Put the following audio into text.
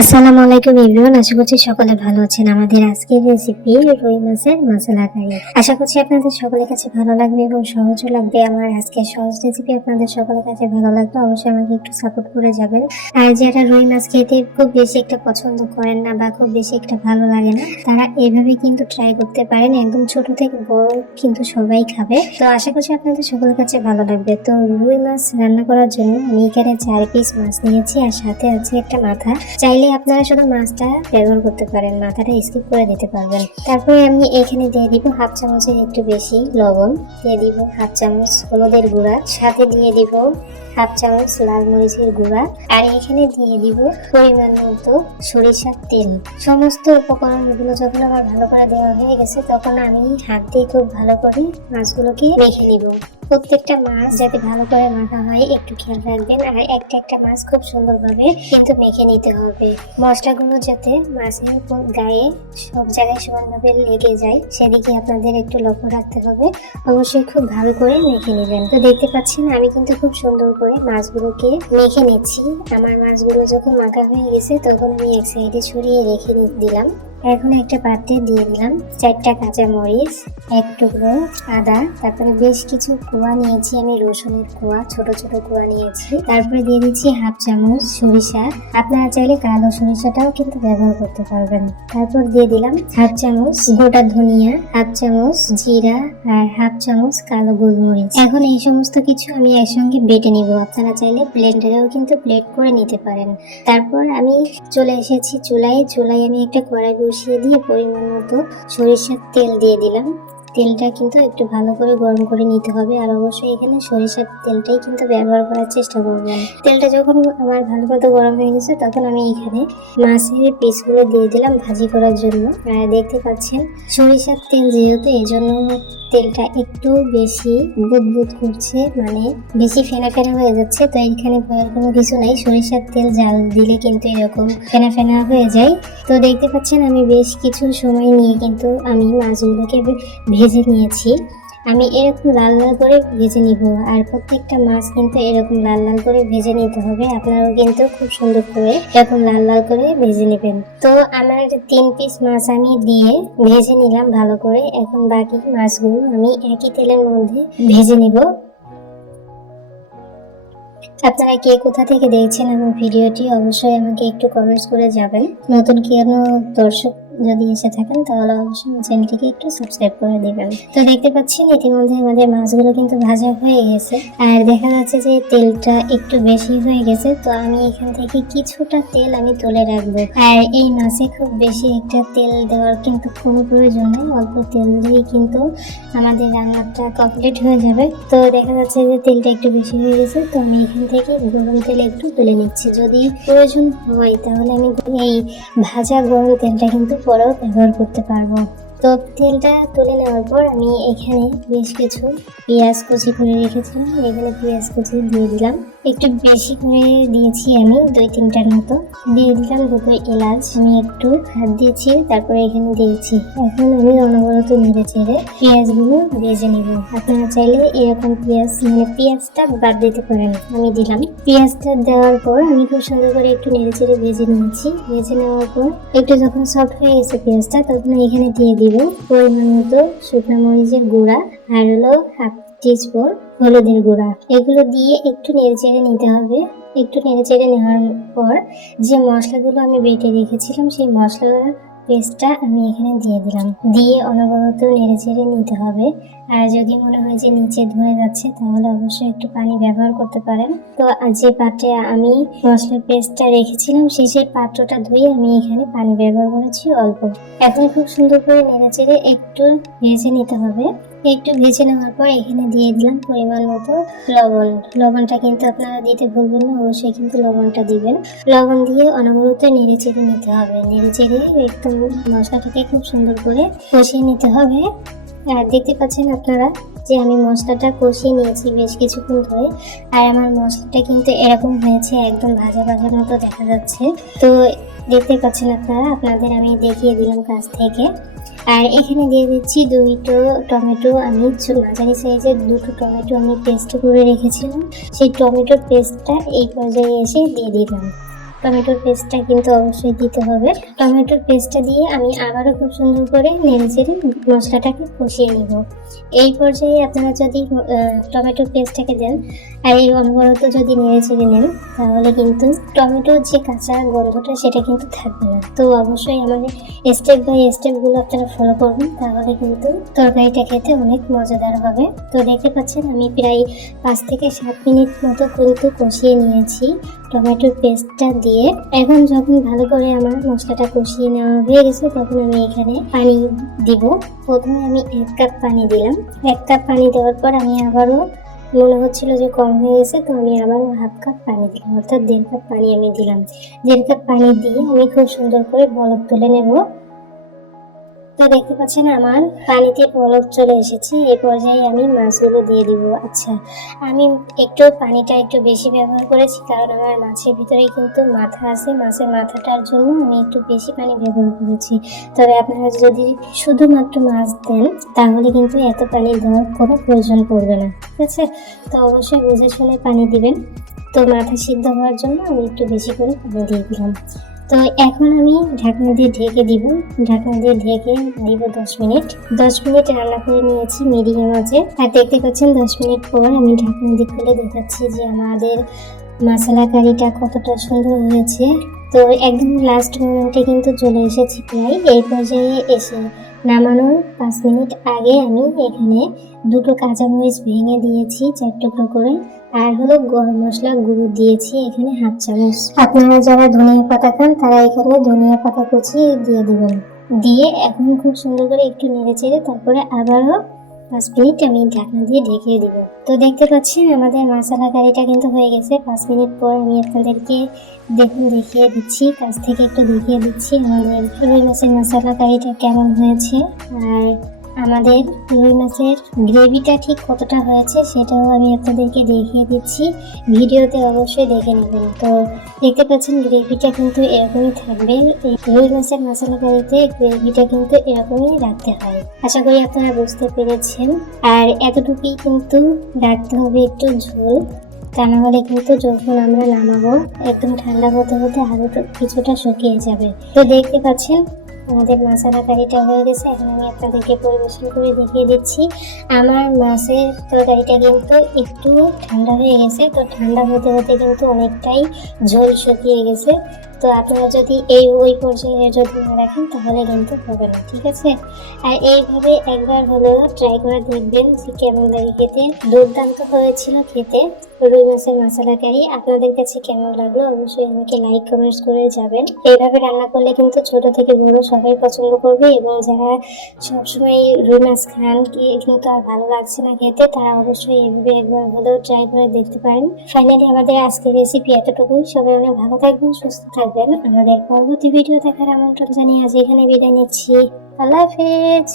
আসসালামু আলাইকুম এভরিওয়ান, আশা করছি সকলে ভালো আছেন। আমাদের আজকের রেসিপি রুই মাছের মশলা কারি। আশা করছি আপনাদের সকলের কাছে ভালো লাগবে এবং সহজও লাগবে। আমার আজকের সহজ রেসিপি আপনাদের সকলের কাছে ভালো লাগবে, অবশ্যই আমাকে একটু সাপোর্ট করে যাবেন। আর যারা রুই মাছ খেতে খুব বেশি একটা পছন্দ করেন না বা খুব বেশি একটা ভালো লাগে না, তারা এভাবে কিন্তু ট্রাই করতে পারেন। একদম ছোট থেকে বড় কিন্তু সবাই খাবে। তো আশা করছি আপনাদের সকলের কাছে ভালো লাগবে। তো রুই মাছ রান্না করার জন্য আমি এখানে 4 পিস মাছ নিয়েছি আর সাথে আছে একটা মাথা। চাইলে আপনারা শুধু মাছটা ব্যবহার করতে পারেন, মাথাটা স্কিপ করে দিতে পারবেন। তারপরে আমি এখানে দিয়ে দিব হাফ চামচের একটু বেশি লবণ, দিয়ে দিব হাফ চামচ হলুদের গুঁড়া, সাথে দিয়ে দিব হাফ চামচ লাল মরিচের গুঁড়া, আর এখানে দিয়ে দিব পরিমাণ মতো সরিষার তেল। সমস্ত উপকরণগুলো যখন আমার ভালো করে দেওয়া হয়ে গেছে, তখন আমি হাত দিয়ে খুব ভালো করে মাছগুলোকে মেখে নিব। প্রত্যেকটা মাছ যাতে ভালো করে মাখা হয় একটু খেয়াল রাখবেন, আর একটা মাছ খুব সুন্দরভাবে কিন্তু মেখে নিতে হবে। মশলাগুলো যাতে মাছের গায়ে সব জায়গায় সমানভাবে লেগে যায় সেদিকে আপনাদের একটু লক্ষ্য রাখতে হবে। অবশ্যই খুব ভালো করে মেখে নেবেন। তো দেখতে পাচ্ছেন আমি কিন্তু খুব সুন্দর করে মাছগুলোকে মেখে নিচ্ছি। আমার মাছগুলো যখন মাখা হয়ে গেছে তখন আমি এক সাইডে ছড়িয়ে রেখে দিলাম। এখন একটা পাত্রে দিয়ে দিলাম 4টা কাঁচা মরিচ, এক টুকরো আদা, তারপরে বেশ কিছু কোয়া নিয়েছি আমি, রসুনের কোয়া, ছোট ছোট কোয়া নিয়েছি। তারপরে দিয়ে দিচ্ছি হাফ চামচ সরিষা, আপনারা চাইলে কালো সরিষাটাও কিন্তু ব্যবহার করতে পারবেন। তারপর দিয়ে দিলাম হাফ চামচ গোটা ধনিয়া, হাফ চামচ জিরা, আর হাফ চামচ কালো গোলমরিচ। এখন এই সমস্ত কিছু আমি একসঙ্গে বেটে নিব। আপনারা চাইলে ব্লেন্ডারেও কিন্তু ব্লেন্ড করে নিতে পারেন। তারপর আমি চলে এসেছি চুলায় আমি একটা কড়াই বসিয়ে দিয়ে পরিমাণ মতো সরিষার তেল দিয়ে দিলাম। তেলটা কিন্তু একটু ভালো করে গরম করে নিতে হবে, আর অবশ্যই এখানে সরিষার তেলটাই কিন্তু ব্যবহার করার চেষ্টা করবেন। তেলটা যখন আমার ভালো মতো গরম হয়ে গেছে তখন আমি এখানে মাছের পিসগুলো দিয়ে দিলাম ভাজি করার জন্য। আর দেখতে পাচ্ছেন সরিষার তেল যেহেতু, এই জন্য তেলটা একটু বেশি বুদবুদ করছে, মানে বেশি ফেনা ফেনা হয়ে যাচ্ছে। তো এখানে ভয়ের কোনো কিছু নাই, সরিষার তেল জাল দিলে কিন্তু এরকম ফেনা ফেনা হয়ে যায়। তো দেখতে পাচ্ছেন আমি বেশ কিছু সময় নিয়ে কিন্তু আমি মাছগুলোকে ভেজে নিয়েছি। আমি এরকম লাল লাল করে ভেজে নিব, আর প্রত্যেকটা মাছ কিন্তু এরকম লাল লাল করে ভেজে নিতে হবে। আপনারাও কিন্তু খুব সুন্দর করে এরকম লাল লাল করে ভেজে নেবেন। তো আমার 3 পিস মাছ আমি দিয়ে ভেজে নিলাম ভালো করে। এখন বাকি মাছগুলো আমি একই তেলের মধ্যে ভেজে নিব। আপনারা কে কোথা থেকে দেখছেন আমার ভিডিওটি অবশ্যই আমাকে একটু কমেন্টস করে যাবেন। নতুন কোনো দর্শক যদি এসে থাকেন তাহলে অবশ্যই চ্যানেলটিকে একটু সাবস্ক্রাইব করে দিবেন। তো দেখতে পাচ্ছেন ইতিমধ্যে আমাদের মাছগুলো কিন্তু ভাজা হয়ে গেছে, আর দেখা যাচ্ছে যে তেলটা একটু বেশি হয়ে গেছে। তো আমি এখান থেকে কিছুটা তেল আমি তুলে রাখবো। আর এই মাছে খুব বেশি একটা তেল দেওয়ার কিন্তু কোনো প্রয়োজন নেই, অল্প তেল দিয়ে কিন্তু আমাদের রান্নাটা কমপ্লিট হয়ে যাবে। তো দেখা যাচ্ছে যে তেলটা একটু বেশি হয়ে গেছে, তো আমি এখান থেকে গরম তেল একটু তুলে নিচ্ছি। যদি প্রয়োজন হয় তাহলে আমি এই ভাজা গরম তেলটা কিন্তু পরেও ব্যবহার করতে পারবো। তো তেলটা তুলে নেওয়ার পর আমি এখানে বেশ কিছু পেঁয়াজ কুচি করে রেখেছিলাম, এখানে পেঁয়াজ কুচি দিয়ে দিলাম। একটু বেশি করে দিয়েছি আমি, 2-3টার মতো দিয়ে দিলাম। 2টো এলাচ আমি একটু হাত দিয়েছি, তারপরে এখানে দিয়েছি। এখন আমি অনবরত নেড়ে চেড়ে পেঁয়াজগুলো ভেজে নেব। আপনারা চাইলে এরকম পেঁয়াজটা বাদ দিতে পারেন। আমি দিলাম পেঁয়াজটা দেওয়ার পর আমি খুব সুন্দর করে একটু নেড়ে চেড়ে ভেজে নিয়েছি। ভেজে নেওয়ার পর একটু যখন সফট হয়ে গেছে পেঁয়াজটা, তখন এখানে দিয়ে দিব পরিমাণ মতো শুকনো মরিচের গুঁড়া, আর হলো হাফ টিস্পুন হলুদের গুঁড়া। এগুলো দিয়ে একটু নেড়েচেড়ে নিতে হবে। একটু নেড়েচেড়ে নেওয়ার পর যে মশলাগুলো আমি বেটে রেখেছিলাম সেই মশলার পেস্টটা আমি এখানে দিয়ে দিলাম। দিয়ে অনবরত নেড়েচেড়ে নিতে হবে। আর যদি মনে হয় যে নিচে ধরে যাচ্ছে তাহলে অবশ্যই একটু পানি ব্যবহার করতে পারেন। তো যে পাত্রে আমি মশলার পেস্টটা রেখেছিলাম সেই পাত্রটা ধুয়ে আমি এখানে পানি ব্যবহার করেছি অল্প। এখন খুব সুন্দর করে নেড়েচেড়ে একটু ভেজে নিতে হবে। একটু ভেজে নেওয়ার পর এখানে দিয়ে দিলাম পরিমাণ মতো লবণ। লবণটা কিন্তু আপনারা দিতে ভুলবেন না, অবশ্যই কিন্তু লবণটা দিবেন। লবণ দিয়ে অনবরত নেড়ে চেড়ে নিতে হবে। নেড়ে চেড়ে একদম মশলাটাকে খুব সুন্দর করে কষিয়ে নিতে হবে। আর দেখতে পাচ্ছেন আপনারা যে আমি মশলাটা কষিয়ে নিয়েছি বেশ কিছুক্ষণ ধরে, আর আমার মশলাটা কিন্তু এরকম হয়েছে, একদম ভাজা ভাজার মতো দেখা যাচ্ছে। তো দেখতে পাচ্ছেন আপনারা, আপনাদের আমি দেখিয়ে দিলাম কাছ থেকে। আর এখানে দিয়ে দিচ্ছি 2টো টমেটো। আমি মাঝারি সাইজের 2টো টমেটো আমি পেস্ট করে রেখেছিলাম, সেই টমেটোর পেস্টটা এই পর্যায়ে এসে দিয়ে দিলাম। টমেটোর পেস্টটা কিন্তু অবশ্যই দিতে হবে। টমেটোর পেস্টটা দিয়ে আমি আবারও খুব সুন্দর করে নেড়েচেড়ে মশলাটাকে কষিয়ে নেব। এই পর্যায়ে আপনারা যদি টমেটোর পেস্টটাকে দেন আর এই অনবরত যদি নেড়েচেড়ে নেন, তাহলে কিন্তু টমেটোর যে কাঁচা গন্ধটা সেটা কিন্তু থাকবে না। তো অবশ্যই আমাদের স্টেপ বাই স্টেপগুলো আপনারা ফলো করবেন, তাহলে কিন্তু তরকারিটা খেতে অনেক মজাদার হবে। তো দেখতে পাচ্ছেন আমি প্রায় 5 থেকে 7 মিনিট মতো কিন্তু কষিয়ে নিয়েছি টমেটোর পেস্টটা দিয়ে। এখন যখন ভালো করে আমার মশলাটা কষিয়ে নেওয়া হয়ে গেছে, তখন আমি এখানে পানি দিব। প্রথমে আমি 1 কাপ পানি দিলাম। 1 কাপ পানি দেওয়ার পর আমি আবারও মনে হচ্ছিল যে কম হয়ে গেছে, তো আমি আবারও হাফ কাপ পানি দিলাম, অর্থাৎ 1.5 কাপ পানি আমি দিলাম। 1.5 কাপ পানি দিয়ে আমি খুব সুন্দর করে বলক তুলে নেব। তো দেখতে পাচ্ছেন আমার পানিতে বলক চলে এসেছে। এই পর্যায়ে আমি মাছগুলো দিয়ে দিব। আচ্ছা, আমি পানিটা একটু বেশি ব্যবহার করেছি, কারণ আমার মাছের ভিতরে কিন্তু মাথা আছে। মাছের মাথাটার জন্য আমি একটু বেশি পানি ব্যবহার করেছি। তবে আপনারা যদি শুধুমাত্র মাছ দেন, তাহলে কিন্তু এত পানি দেওয়ার কোনো প্রয়োজন পড়বে না, ঠিক আছে? তো অবশ্যই বুঝে শুনে পানি দিবেন। তো মাথা সিদ্ধ হওয়ার জন্য আমি একটু বেশি করে পানি দিয়ে দিলাম। তো এখন আমি ঢাকনা দিয়ে ঢেকে দিব। ঢাকনা দিয়ে ঢেকে দিব 10 মিনিট। 10 মিনিট রান্না করে নিয়েছি মিডিয়াম আঁচে। আর দেখতে পাচ্ছেন 10 মিনিট পর আমি ঢাকনা দিয়ে খুলে দেখাচ্ছি যে আমাদের মশলা কারিটা কতটা সুন্দর হয়েছে। তো একদম লাস্ট মোমেন্টে কিন্তু চলে এসেছি প্রায়। এই পর্যায়ে এসে নামানোর 5 মিনিট আগে আমি এখানে 2টো কাঁচামরিচ ভেঙে দিয়েছি 4 টুকরো করে। আর হলো গরম মশলা গুঁড়ো দিয়েছি এখানে 1/2 চামচ। আপনারা যারা ধনিয়া পাতা খান, তারা এখানে ধনিয়া পাতা কুচি দিয়ে দিবেন। দিয়ে এখন খুব সুন্দর করে একটু নেড়ে চেড়ে তারপরে আবারও 5 মিনিট আমি ঢাকনা দিয়ে ঢেকে দিব। তো দেখতে পাচ্ছেন আমাদের মশলা কারিটা কিন্তু হয়ে গেছে। 5 মিনিট পর আমি আপনাদেরকে দেখিয়ে দিচ্ছি, কাছ থেকে একটু দেখিয়ে দিচ্ছি আমাদের রুই মাছের মশলা কারিটা কেমন হয়েছে। আর আমাদের রুই মাছের গ্রেভিটা ঠিক কতটা হয়েছে সেটাও আমি আপনাদেরকে দেখিয়ে দিচ্ছি। ভিডিওতে অবশ্যই দেখে নেবেন। তো দেখতে পাচ্ছেন গ্রেভিটা কিন্তু এরকমই থাকবে। এই রুই মাছের মশলা কারিতে গ্রেভিটা কিন্তু এরকমই রাখতে হয়। আশা করি আপনারা বুঝতে পেরেছেন। আর এতটুকুই কিন্তু রাখতে হবে একটু ঝোল, তা না হলে কিন্তু যখন আমরা নামাবো একদম ঠান্ডা হতে হতে আরো কিছুটা শুকিয়ে যাবে। তো দেখতে পাচ্ছেন আমাদের মশলা কারিটা হয়ে গেছে। এখন আমি আপনাদেরকে পরিবেশন করে দেখিয়ে দিচ্ছি। আমার মাছের তরকারিটা কিন্তু একটু ঠান্ডা হয়ে গেছে। তো ঠান্ডা হতে হতে কিন্তু অনেকটাই ঝোল শুকিয়ে গেছে। তো আপনারা যদি ওই পর্যায়ে যদি না রাখেন, তাহলে কিন্তু হবে না, ঠিক আছে? আর এইভাবে একবার হলেও ট্রাই করে দেখবেন যে কেমন লাগে খেতে। দুর্দান্ত হয়েছিল খেতে রুই মাছের মশলা কারি। আপনাদের কাছে কেমন লাগলো অবশ্যই আমাকে লাইক কমেন্টস করে যাবেন। এইভাবে রান্না করলে কিন্তু ছোট থেকে বড় সবাই পছন্দ করবে, এবং যারা সবসময় রুই মাছ খান কিন্তু আর ভালো লাগছে না খেতে, তারা অবশ্যই এইভাবে একবার হলেও ট্রাই করে দেখতে পারেন। ফাইনালি আমাদের আজকের রেসিপি এতটুকুই। সবাই অনেক ভালো থাকবেন, সুস্থ থাকবেন। আমাদের পরবর্তী ভিডিও দেখার আমন্ত্রণ জানিয়ে আজ এখানে বিদায় নিচ্ছি। আল্লাহ হাফেজ।